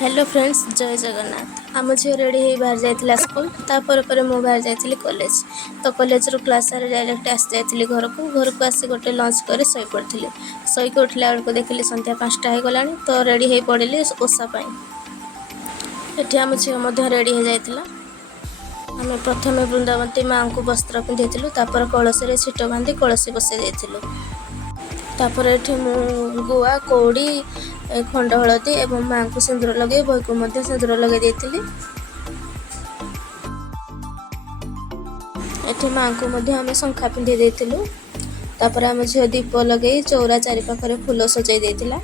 Hello friends, जय जगन्नाथ। आम झील रेडी हो बाहर जाइला स्कूल। तापर मु बाहर जाइली कॉलेज। तो कॉलेज रू क्लास सारे डायरेक्ट आसी जाइली घर को आसी गोटे लंच कर शई पड़ी। शईक उठला बेलू देखिली संध्या 5टा हो गलानी। तो रेडी हो पड़े ओषा ये आम झील रेडी हो जाइला। आम प्रथम वृंदावती माँ को वस्त्र पिंधेलु। तापर कलशी छीट बांधी कलशी बसई देलु। तापर ये गुआ कौड़ी खंड हलदी एवं माँ को सिंदूर लगे बही को सिंदूर लगे देती। ये माँ को आम शंखा पिंधे देलु। तापर आम झील दीप लगे चौरा चारिपाखे फूल सजाई देतिला।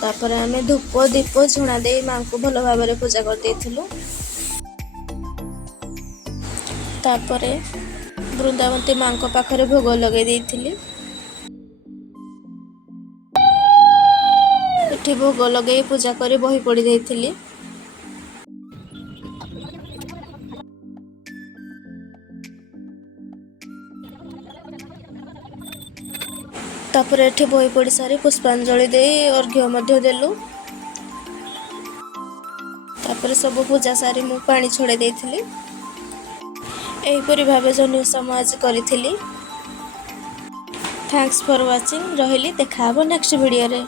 तापर आम धूप दीप झुणा दे माँ को भल भाव पूजा कर देथिलु। तापर वृंदावती माँ को पाखरे भोग लगे देथिली। एठी भोग लगे पूजा कर बही पड़ी देथिली। तापर एठी बही पड़ी सारी पुष्पांजलि दे अर्घ्य देलु। तापर सब पूजा सारी मु पानी छोड़े देथिली। एहीपरि भावे जन्य समाज करी। Thanks for watching. रहिली, देखा नेक्स्ट वीडियो रे।